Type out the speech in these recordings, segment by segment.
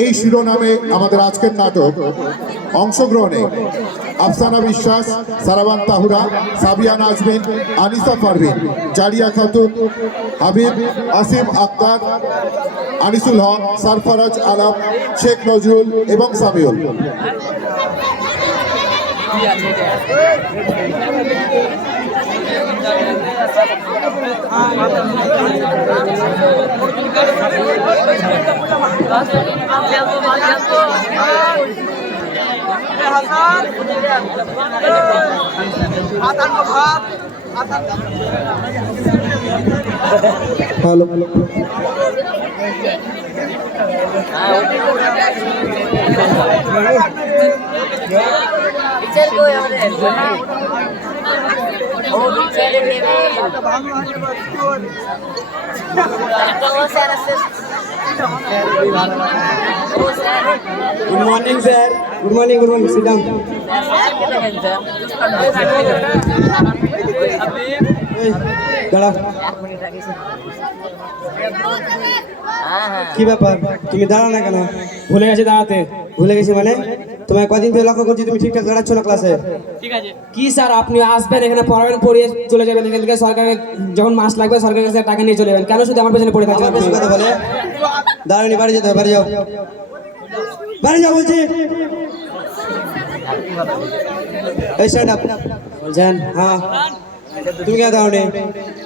এই শিরোনামে আমাদের আজকের নাটক অংশগ্রহণে আফসানা বিশ্বাস, সারাবান তাহুরা, সাবিয়ান আজমিন, আনিসা পারভিন, জারিয়া খাতুন, হাবিব, আসিম আক্তার, আনিসুল হক, সারফারাজ আলম, শেখ নজরুল এবং Samiul. Hello Good morning, sir. Good morning. Sit down. দাঁড়াও। কি ব্যাপার, তুমি দাঁড়াও না কেন? ভুলে গেছি দাঁড়াতে। ভুলে গেছি মানে? তোমায় কদিন থেকে লক্ষ্য করছি তুমি ঠিকঠাক দাঁড়াচ্ছ না ক্লাসে। ঠিক আছে কি স্যার, আপনি আসবেন এখানে পড়াবেন, পড়িয়ে চলে যাবেন এখান থেকে। সরকারের যখন মাস লাগবে সরকারের কাছে টাকা নিয়ে চলে যাবেন। কেন শুধু আমার পেছনে পড়ে থাকছেন? বেশি কথা বলে দাঁড়ানি, বাড়ি যেতে হবে। বাড়ি যাও, বাড়ি যাও বলছি। এই স্ট্যান্ড আপ। বলছেন? হ্যাঁ, তুমি কেন দাঁড়াওনি?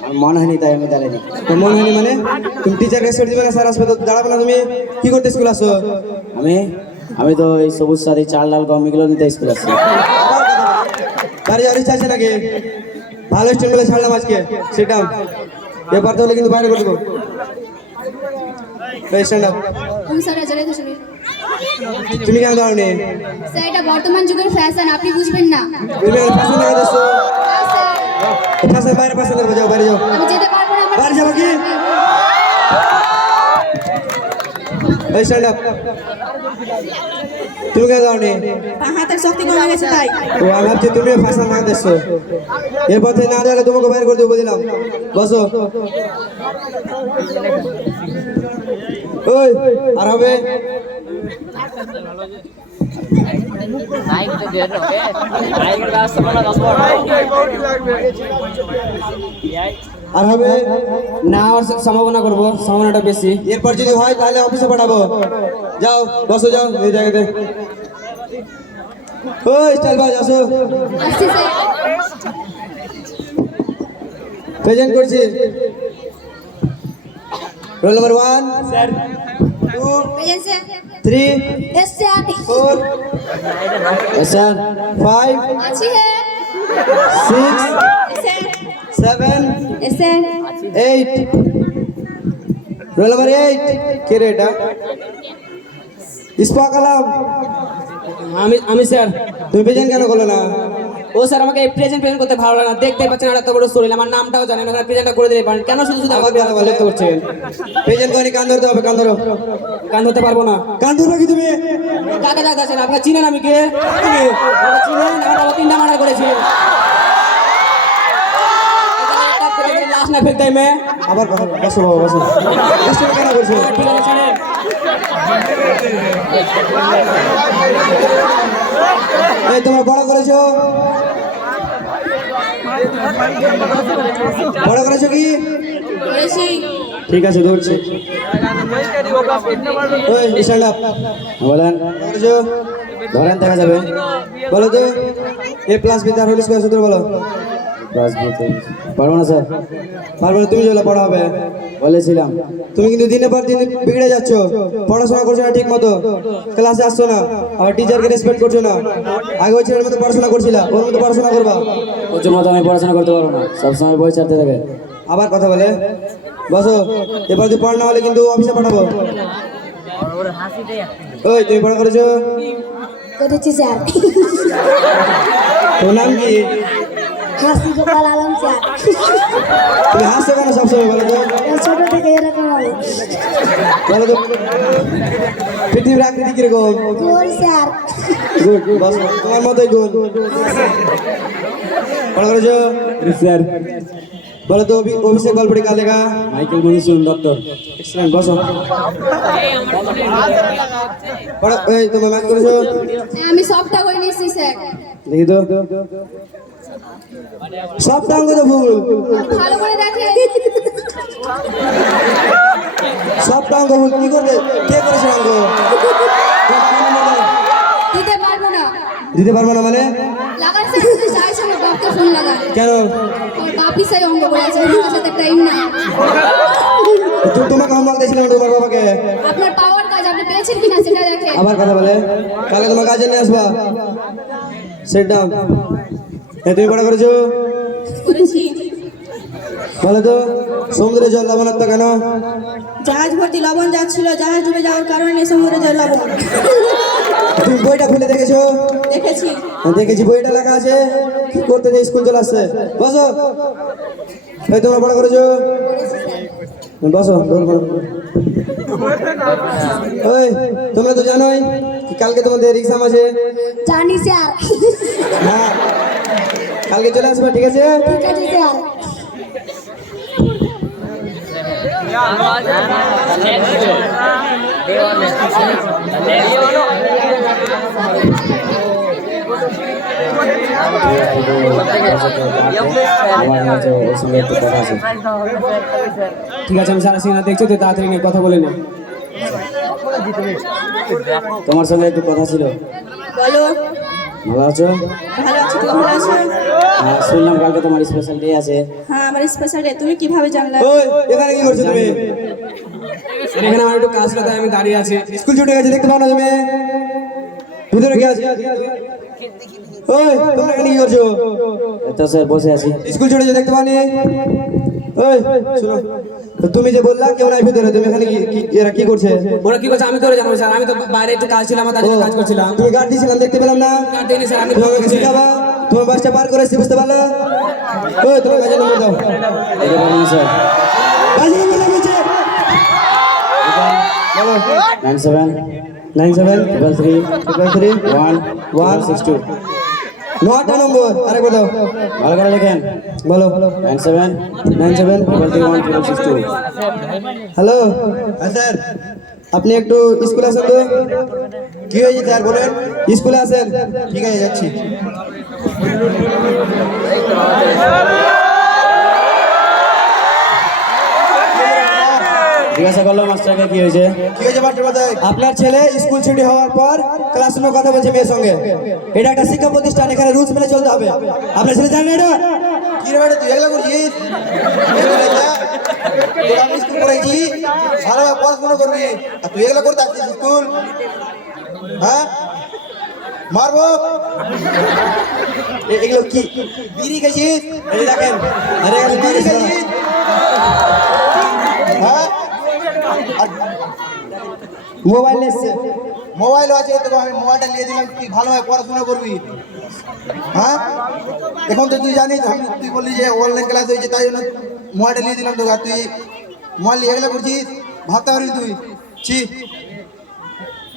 আমার মন হয়নি তাই আমি দাঁড়াইনি। তোর মন হয়নি মানে? তুমি টিচার রেসপেক্ট দিবে না, স্যার আসবে তো দাঁড়াবে না? তুমি কি করতে স্কুল আসো? আমি তো এই সবুজ সাথী চাল ডাল গম এগুলো নিতে স্কুল আসছি। বাড়ি যাওয়ার ইচ্ছা আছে নাকি? ভালো স্টুডেন্ট বলে ছাড়লাম আজকে, সেটা এবার তাহলে কিন্তু বাইরে করে দেবো। এই স্ট্যান্ড আপ। তুমি কেন দাঁড়াওনি? স্যার এটা বর্তমান যুগের ফ্যাশন, আপনি বুঝবেন না। তুমি ফ্যাশন দেখা দিচ্ছ? ফ্যাশন বাইরে, ফ্যাশন দেখবো। যাও বাইরে যাও। আমি যেতে পারবো না। বাইরে যাবো কি? এই স্ট্যান্ড আপ। তুমি কেন দাঁড়াওনি? হাতের শক্তি কমে গেছে তাই। ও আমি ভাবছি তুমিও ফ্যাশন দেখা দিচ্ছ। এরপর থেকে না দাঁড়ালে তোমাকে বাইরে করে দেবো দিলাম। বসো। ওই আর হবে? আর হবে না, আর সম্ভাবনা করবো, সম্ভাবনাটা বেশি। এরপর যদি হয় তাহলে অফিসে পাঠাবো। যাও বসো, যাও এই জায়গাতে। ওই স্টাইল বাজ আসো। আসছি স্যার। প্রেজেন্ট করছি। Roll number 1, sir 2, present sir. 3, yes sir. 4, sir 5, अच्छी है 6, sir. 7, yes sir. 8। Roll number 8 কে রে এটা? ইসফাক আলম। আমি স্যার। তুমি প্রেজেন্ট কেন করলো না? ও স্যার আমাকে প্রেজেন্ট করতে ভালো লাগে না। দেখতে পাচ্ছেন এত বড় শরীর, আমার নামটাও জানেন না, প্রেজেন্টটা করে দিলে পারেন। কেন শুধু শুধু আমাকে দেখতে করছেন? প্রেজেন্ট করে কান ধরতে হবে। কান ধরো। কান ধরতে পারবো না। কান ধরবে কি তুমি? কাকে ডাকছেন? আপনারা চিনেন আমি কে? আমাকে চিনেন? আমার বাবা 3টা মার্ডার করেছে। লাশ না ফেলতে মে। আবার বসো বাবা, বসো। বসো কেন করছো? ঠিক আছে ছাড়েন। এই তোমরা বড় করেছো? বড় করেছো কি? ऐसी ঠিক আছে, ধরছি। ওই স্ট্যান্ড আপ। বলেন। করেছো? ধরেন দেখা যাবে। বলো তো A+B তার হোল স্কয়ার সূত্র বলো। পারবো না স্যার। পারবে না? তুমি যেগুলো পড়া হবে বলেছিলাম। তুমি কিন্তু দিনের পর দিন বিগড়ে যাচ্ছ। পড়াশোনা করছো না ঠিক মতো, ক্লাসে আসছো না, আবার টিচারকে রেসপেক্ট করছো না। আগে ওই ছেলের মতো পড়াশোনা করছিলা, ওর মতো পড়াশোনা করবা। ওর মতো আমি পড়াশোনা করতে পারবো না, সবসময় বই ছাড়তে থাকে। আবার কথা বলে। বসো। এবার যদি পড়া না হলে কিন্তু অফিসে পাঠাবো। ওই তুমি পড়া করেছো? করেছি স্যার। তোর নাম কি? হাসি গোপাল আলম স্যার। তুমি হাসছো কেন সবসময়? বলো তো। ছোট থেকে এরকম হবে। বলো তো পৃথিবীর আকৃতি কিরকম? গোল স্যার। গুড, বস তোমার মতোই গুড। পড়া করেছো? স্যার বলো তো অভিষেক গল্পটি কার লেখা? মাইকেল মধুসূদন দত্ত। এক্সেলেন্ট, বসো। পড়ো, এই তোমার ম্যাথ করেছো? আমি সবটা করে নিয়েছি স্যার। দেখি তো, সবটা অঙ্ক তো ভুল। ভালো করে দেখে। সবটা অঙ্ক ভুল কি করবে? কে করেছে অঙ্ক? দিতে পারবো না। দিতে পারবো না মানে? লাগান স্যার, যদি চাইছে আমার বাপকে ফোন লাগান। কেন? আমার বাপই সেই অঙ্ক করেছে, আমার সাথে টাইম না। তোমাকে হোমওয়ার্ক দিয়েছিলাম তোমার বাবাকে। আপনার পাওয়ার কাজ আপনি পেয়েছেন কিনা সেটা দেখেন। আবার কথা বলে, কালকে তোমার কাজে নিয়ে আসবা। Set down. তুমি পড়া করেছো? করেছি। বলো তো সমুদ্রের জল লবণাক্ত কেন? জাহাজ ভর্তি লবণ যাচ্ছিল, জাহাজ ডুবে যাওয়ার কারণে সমুদ্রে জল লবণ। তুমি বইটা খুলে দেখেছো? দেখেছি। দেখেছি, বইটা লেখা আছে কি করতে যে স্কুল চলে আসছে। বসো। এই তোমরা পড়া করেছো? বসো। ওই তোমরা তো জানোই কি কালকে তোমাদের এক্সাম আছে। জানি স্যার। হ্যাঁ, কালকে চলে আসবে, ঠিক আছে? ঠিক আছে স্যার। ঠিক আছে, আমি সারা সিনেমা দেখছি, তো তাড়াতাড়ি নিয়ে কথা বলে নে। তোমার সঙ্গে একটু কথা ছিল। বলো। ভালো আছো? ভালো আছো, তুমি ভালো আছো? হ্যাঁ, শুনলাম কালকে তোমার স্পেশাল ডে আছে। হ্যাঁ, আমার স্পেশাল ডে। তুমি কিভাবে জানলে? ওই এখানে কি করছো তুমি? এখানে আমার একটু কাজ ছিল, তাই আমি দাঁড়িয়ে আছি। স্কুল ছুটে গেছে, দেখতে পাও না তুমি? ভিতরে কি আছে? ওই তোমরা এখানে কি করছো? তো স্যার বসে আছি। স্কুল ছুটে গেছে, দেখতে পাওনি? ওই শোনো, তো তুমি যে বললা কেউ নাই ভিতরে, তুমি এখানে এরা কি করছে? ওরা কি করছে আমি করে জানবো স্যার, আমি তো বাইরে একটু কাজ ছিল, আমার তার জন্য কাজ করছিলাম। তুমি গার্ড দিয়েছিলাম, দেখতে পেলাম না? কাজ দিইনি স্যার, আমি তোমাকে শিখাবা, তোমার বাসটা পার করেছি, বুঝতে পারলো? ওই তোমার কাজে নম্বর দাও। দিতে পারবো না স্যার। কাজে নম্বর দাও বলছে। বলো। 97 97 33 3 1 162 9টা নম্বর, আরেকবার দাও। ভালো করে লেখেন। বলো। 97 97 31 662। হ্যালো। হ্যাঁ স্যার, আপনি একটু স্কুলে আসেন তো। কি হয়েছে স্যার বলেন? স্কুলে আসেন। ঠিক আছে, যাচ্ছি। জিজ্ঞাসা করলো মাস্টারকে কি হয়েছে। কি হয়েছে মাস্টার মশাই? আপনার ছেলে স্কুল ছুটি হওয়ার পর ক্লাসরুমে কথা বলছে মেয়ের সঙ্গে। এটা একটা শিক্ষা প্রতিষ্ঠান, এখানে রুলস মেনে চলতে হবে। আপনার ছেলে জানেন এটা? কি রে বেটা, তুই এগুলা করছিস? আমি স্কুল পড়াইছি, ভালোভাবে পড়াশোনা করবি, আর তুই এগুলা করতে আসছিস স্কুল? হ্যাঁ, মারবো। এগুলো কি বিড়ি খাইছিস? এই দেখেন, আরে বিড়ি খাইছিস? হ্যাঁ, মোবাইল এসছে, মোবাইল আছে তো, আমি মোবাইলটা নিয়ে দিলাম, তুই ভালোভাবে পড়াশোনা করবি। হ্যাঁ, এখন তো তুই জানিস, তুই বললি যে অনলাইন ক্লাস হয়েছে, তাই জন্য মোবাইলটা নিয়ে দিলাম তোকে। আর তুই মোবাইল নিয়ে এগুলো করছিস, ভাবতে পারবি তুই? ছি,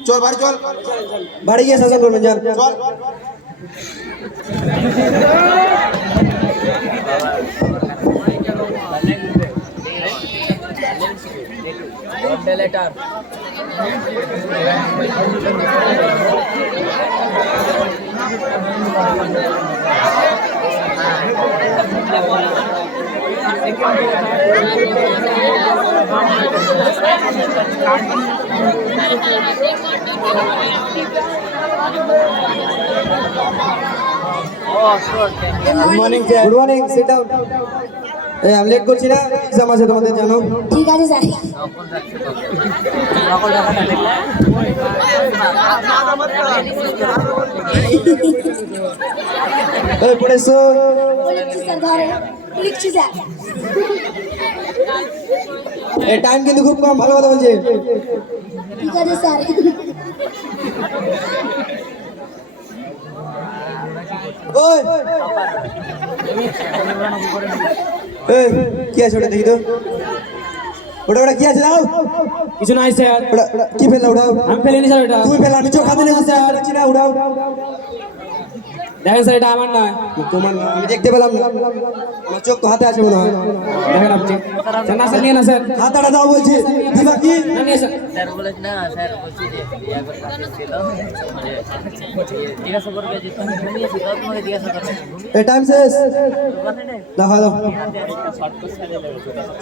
চল বাড়ি চল, বাড়ি গিয়ে শাসন করবেন, যান চল। Good morning sir. Good morning, sit down. এই আমি লেট করছি না, এক্সাম আছে তোমাদের, জানো? ঠিক আছে স্যার। এই পড়েছো? লিখছি স্যার, ঘরে লিখছি স্যার। এই টাইম কিন্তু খুব কম, ভালো কথা বলছে। ঠিক আছে স্যার। ওই এই কি আছে ওটা, দেখি তো। ওটা ওটা কি আছে, দাও। কিছু নাই স্যার। ওটা কি ফেললা? ওটা আমি ফেলিনি স্যার, এটা তুমি ফেললা, আমি চোখ হাতে নেবো স্যার। না, উড়াও। দেখেন স্যার এটা আমার নয়। তোমার না, আমি দেখতে পেলাম না, আমার চোখ তো হাতে আছে মনে হয়। দেখেন আপনি স্যার না স্যার নিয়ে না স্যার হাতাটা দাও বলছি, দিবা কি? না নিয়ে স্যার স্যার বলেছে না স্যার বলছি যে ইয়া করে কাছে ছিল জিজ্ঞাসা করবে যে তুমি ঘুমিয়েছি তো তোমাকে জিজ্ঞাসা করবে এ টাইম শেষ, দাও হ্যালো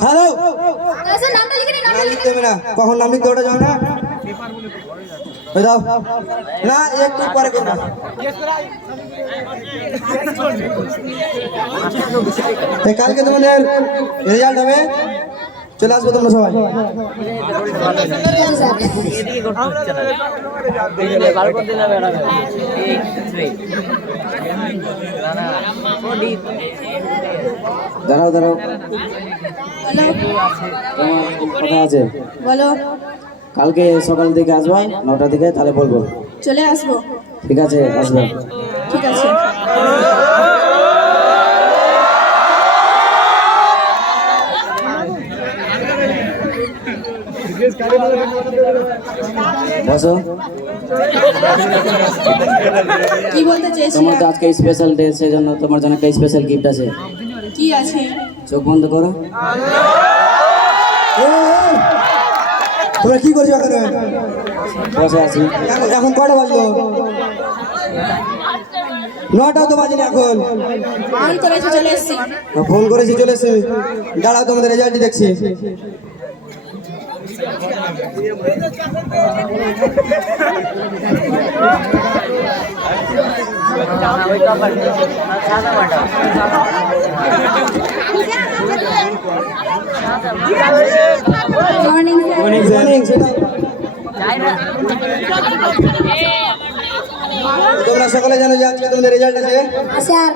হ্যালো। স্যার নামটা লিখে নিন, না লিখতে হবে না, কখন নাম লিখতে ওটা যাও না, ওই দাও না, একটু পরে করবা। কালকে তোমাদের রেজাল্ট হবে, চলে আসবো তোমরা সবাই। স্যার এদিকে করতে হচ্ছে না দিলে বার করে দিলে বেড়াবে এই কিছুই না ওডি দাঁড়াও দাঁড়াও বলো কথা আছে বলো, কালকে সকাল দিকে আসবা 9টার দিকে, তাহলে বলবো। চলে আসবো, ঠিক আছে আসবে। ঠিক আছে। বসো। কি বলতে তোমার চেয়েছিলাম? তো আজকে স্পেশাল ডে, সেই জন্য তোমার জন্য একটা স্পেশাল গিফট আছে। কি আছে? চোখ বন্ধ করো। তোমরা কি করছো এখানে? বসে আছি। এখন কটা বাজলো? 9টা তো বাজেনি এখন। ফোন করেছে, চলে এসেছি। ফোন করেছি, চলে এসে দাঁড়াও, তোমাদের রেজাল্টই দেখছি। ওই কপাল সাদা মাটা মর্নিং স্যার Morning, সেটা। তোমরা সকলে জানো যে আজকে তোমাদের রেজাল্ট আছে। স্যার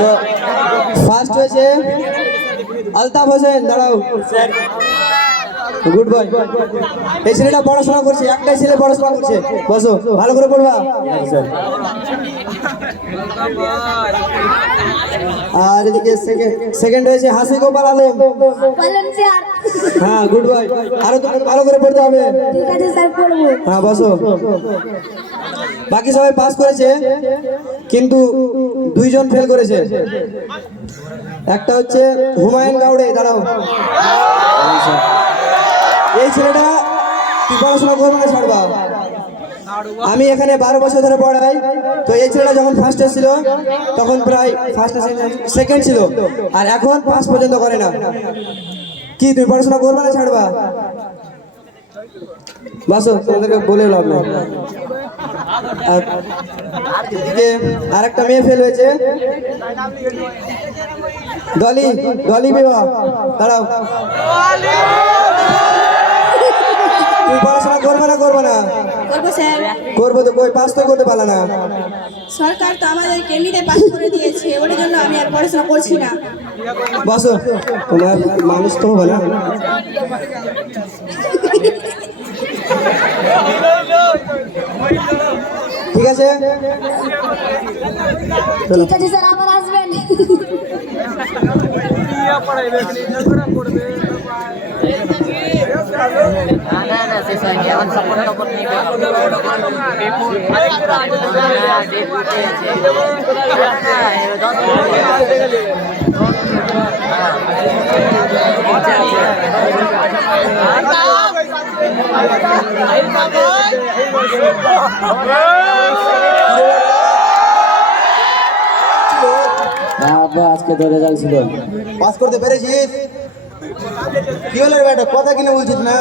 তো ফার্স্ট হয়েছে আলতাফ হোসেন, দাঁড়াও। Good boy. এই ছেলেটা পড়াশোনা করছে, একটাই ছেলে পড়াশোনা করছে, বসো, ভালো করে পড়বা। আর এদিকে সেকেন্ড হয়েছে হাসি গোপাল আলম। বলেন স্যার। হ্যাঁ, গুড বয়। আরো তো ভালো করে পড়তে হবে। ঠিক আছে স্যার, পড়বো। হ্যাঁ, বসো। বাকি সবাই পাস করেছে, কিন্তু 2 জন ফেল করেছে। একটা হচ্ছে হুমায়ুন গাউড়ে, দাঁড়াও। এই ছেলেটা তুই পড়াশোনা করবে না, ছাড়বা। আমি এখানে 12 বছর ধরে পড়াই, তো এই ছেলেটা যখন ফার্স্ট ছিল তখন প্রায় ফার্স্ট সেকেন্ড ছিল, আর এখন পাস পর্যন্ত করে না। কি তুমি পড়াশোনা করবে না, ছাড়বা? বাসো, তোমাদেরকে বলে লাভ নেই। আর এদিকে আর একটা মেয়ে ফেল হয়েছে, ডলি বিবাহ, দাঁড়াও। তুই পড়াশোনা করবে না? করবো স্যার। করবো তো, কই পাস তো করতে পারলা না। সরকার তো আমাদের এমনিতে পাস করে দিয়েছে, ওর জন্য আমি আর পড়াশোনা করছি না। বসো, তোমার মানুষ তো হবে না। ঠিক আছে, ঠিক আছে স্যার, আবার আসবেন। না না শেষ হয়নি এখন সাপোর্ট টাপোর্ট নেই আব্বা আজকে তো রেজাল্ট ছিল। পাস করতে পেরেছিস? কি হলো রে বেটা, কথা কিনে বলছিস না?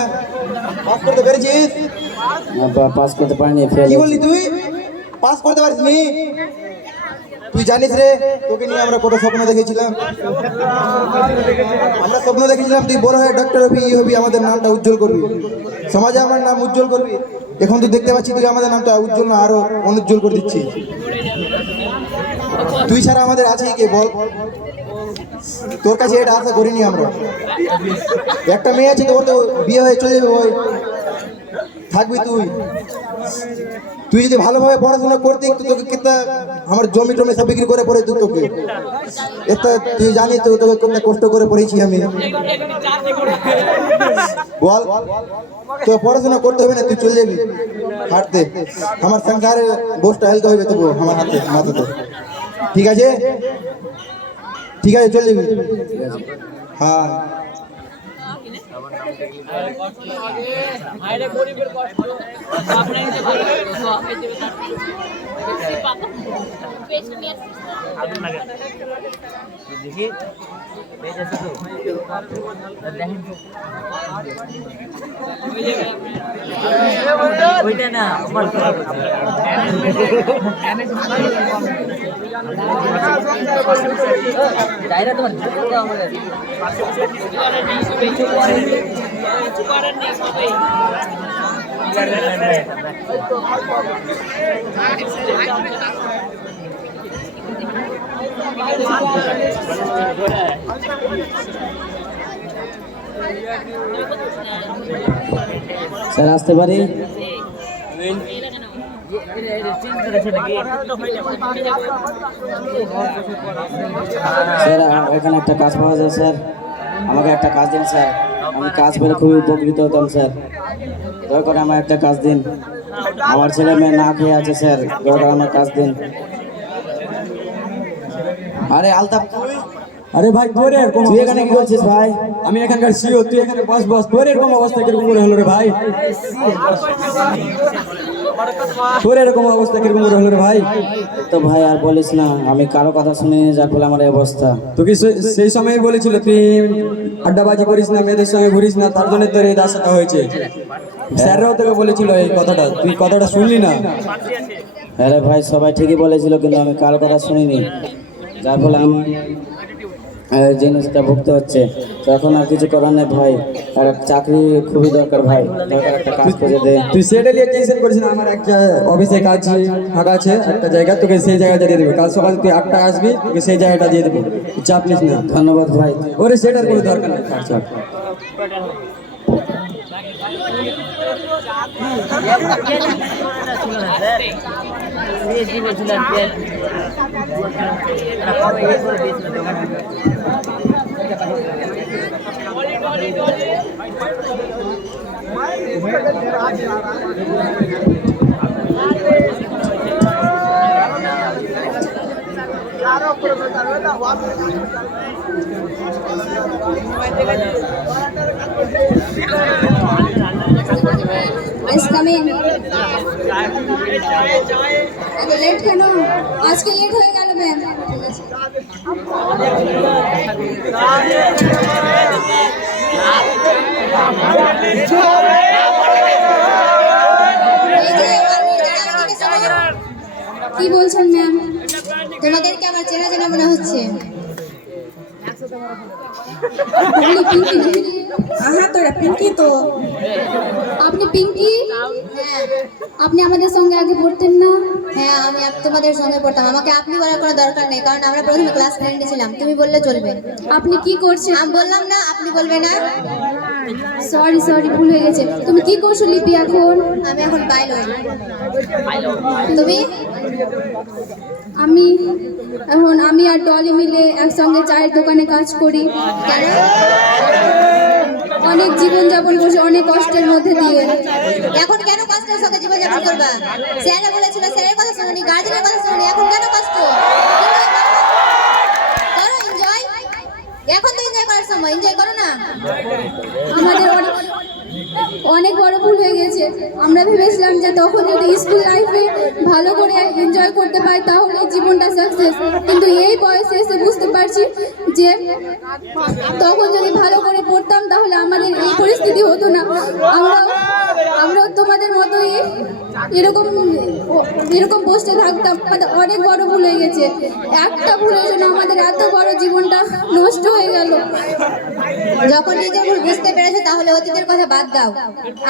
পাস করতে পেরেছিস? আব্বা পাস করতে পারিনি, ফেল। কি বললি তুই? পাস করতে পারিস নি? তুই জানিস রে, তোকে নিয়ে আমরা কত স্বপ্ন দেখেছিলাম। আমরা স্বপ্ন দেখেছিলাম তুই বড় হয়ে ডক্টর হবি, ই হবি, আমাদের নামটা উজ্জ্বল করবি, সমাজে আমার নাম উজ্জ্বল করবি। এখন তুই দেখতে পাচ্ছি তুই আমাদের নামটা উজ্জ্বল না আরো অনুজ্জ্বল করে দিচ্ছিস। তুই ছাড়া আমাদের আছে কে বল? তোর কাছে এটা আশা করিনি আমরা। একটা মেয়ে আছে, তোর তো বিয়ে হয়ে চলে যাবে, ওই থাকবি তুই। তুই যদি ভালোভাবে পড়াশোনা করতি তো তোকে কেতা আমার জমি টমি সব বিক্রি করে পড়ে তোকে এটা তুই জানিস তো তোকে কত কষ্ট করে পড়েছি আমি। বল তো পড়াশোনা করতে হবে না, তুই চলে যাবি হাঁটতে, আমার সংসারে বোঝটা হেলতে হবে তবু আমার হাতে মাথাতে। ঠিক আছে ঠিক আছে চলে যাবি। হ্যাঁ দেখি বেঁচে আছে তো দেখেন ওইটা না আমার ডাইরা তোমার আমাদের স্যার আসতে পারি? স্যার এখানে একটা কাজ পাওয়া যায় স্যার, আমাকে একটা কাজ দিন স্যার, আমি কাজ পেলে খুবই উপকৃত হতাম স্যার, দয়া করে আমার একটা কাজ দিন, আমার ছেলে মেয়ে না খেয়ে আছে স্যার, দয়া করে আমার কাজ দিন। আরে আলতাফ, আরে ভাই তোর এরকম তুই এখানে কি করছিস ভাই? আমি এখানকার সিও, তুই এখানে বস বস, তোর এরকম অবস্থা কিরকম করে হলো রে ভাই? তোর এরকম অবস্থা কিরকম করে হলো রে ভাই? তো ভাই আর বলিস না, আমি কারো কথা শুনে যার ফলে আমার এই অবস্থা। তোকে সেই সময় বলেছিল তুই আড্ডাবাজি করিস না, মেয়েদের সঙ্গে ঘুরিস না, তার জন্য তোর এই দাসটা হয়েছে। স্যাররাও তোকে বলেছিল এই কথাটা, তুই কথাটা শুনলি না। আরে ভাই সবাই ঠিকই বলেছিল, কিন্তু আমি কারো কথা শুনিনি, যার ফলে আমার এই জিনিসটা ভুগতে হচ্ছে। তো এখন আর কিছু করার নেই ভাই, আর চাকরি খুবই দরকার ভাই, দরকার একটা কাজ করে দে। তুই সেটা নিয়ে টেনশন করিস না, আমার একটা অফিসে কাজ ফাঁকা আছে একটা জায়গা, তোকে সেই জায়গাটা দিয়ে দেবো। কাল সকাল তুই 8টা আসবি, তোকে সেই জায়গাটা দিয়ে দেবো, চাপ নিস না। ধন্যবাদ ভাই। ওরে সেটার কোনো দরকার নেই, ছাড় ছাড়। লেট কেন? আজকে লেট হয়ে গেল ম্যাম। কি বলছেন ম্যাম? তোমাদেরকে আমার চেনা চেনা মনে হচ্ছে। আহা তোরা পিঙ্কি তো। আপনি পিঙ্কি? হ্যাঁ। আপনি আমাদের সঙ্গে আগে পড়তেন না? হ্যাঁ, আমি তোমাদের সঙ্গে পড়তাম। আমাকে আপনি বলার কোনো দরকার নেই, কারণ আমরা প্রথমে ক্লাস ফ্রেন্ডই ছিলাম। তুমি বললে চলবে। আপনি কি করছেন? আমি বললাম না আপনি বলবে না। সরি সরি, ভুল হয়ে গেছে। তুমি কি করছো লিপি এখন? আমি এখন পাইলট। তুমি? আমি আর ডলি মিলে একসঙ্গে চায়ের দোকানে কাজ করি। কেন? অনেক জীবনযাপন করছি, অনেক কষ্টের মধ্যে দিয়ে। এখন কেন কষ্টের সঙ্গে জীবনযাপন করবা? স্যাররা বলেছিল, স্যারের কথা শুনুনি, গার্জেনের কথা শুনুনি, এখন কেন কষ্ট? করো এনজয়। এখন তো এনজয় করার সময়, এনজয় করো না। আমাদের অনেক বড় ভুল হয়ে গেছে। আমরা ভেবেছিলাম যে তখন যদি স্কুল লাইফে ভালো করে এনজয় করতে পারি তাহলে জীবনটা সাকসেস, কিন্তু এই বয়সে এসে বুঝতে পারছি যে তখন যদি ভালো করে পড়তাম তাহলে আমাদের এই পরিস্থিতি হতো না। আমরাও তোমাদের মতোই এরকম পোস্টে থাকতাম। আমাদের অনেক বড় ভুল হয়ে গেছে। একটা ভুলের জন্য আমাদের এত বড় জীবনটা নষ্ট হয়ে গেল। যখন নিজের ভুল বুঝতে পেরেছো তাহলে অতীতের কথা বাদ দাও।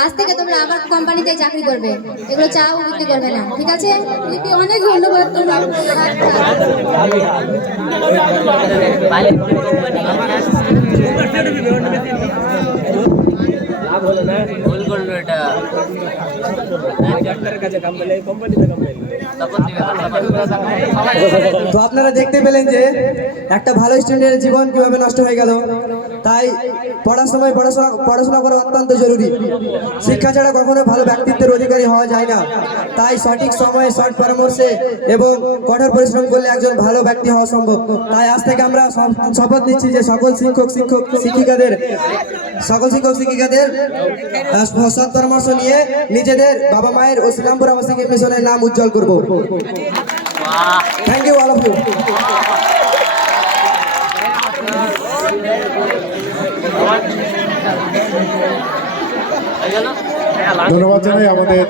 আজ থেকে তোমরা আমার কোম্পানিতে চাকরি করবে, এগুলো চাও বিক্রি করবে না, ঠিক আছে? লিপি, অনেক ধন্যবাদ তোমার। ভুল করলো এটা। তো আপনারা দেখতে পেলেন যে একটা ভালো স্টুডেন্টের জীবন কিভাবে নষ্ট হয়ে গেল। তাই পড়াশোনা করা অত্যন্ত জরুরি। শিক্ষা ছাড়া কখনো ভালো ব্যক্তিত্বের অধিকারী হওয়া যায় না। তাই সঠিক সময়ে সৎ পরামর্শে এবং কঠোর পরিশ্রম করলে একজন ভালো ব্যক্তি হওয়া সম্ভব। তাই আজ থেকে আমরা শপথ নিচ্ছি যে সকল শিক্ষক শিক্ষিকাদের সৎ পরামর্শ নিয়ে নিজেদের বাবা মায়ের ও শ্রীরামপুর আবাসিক মিশনের নাম উজ্জ্বল করব। Thank you all of you. ধন্যবাদ জানাই আমাদের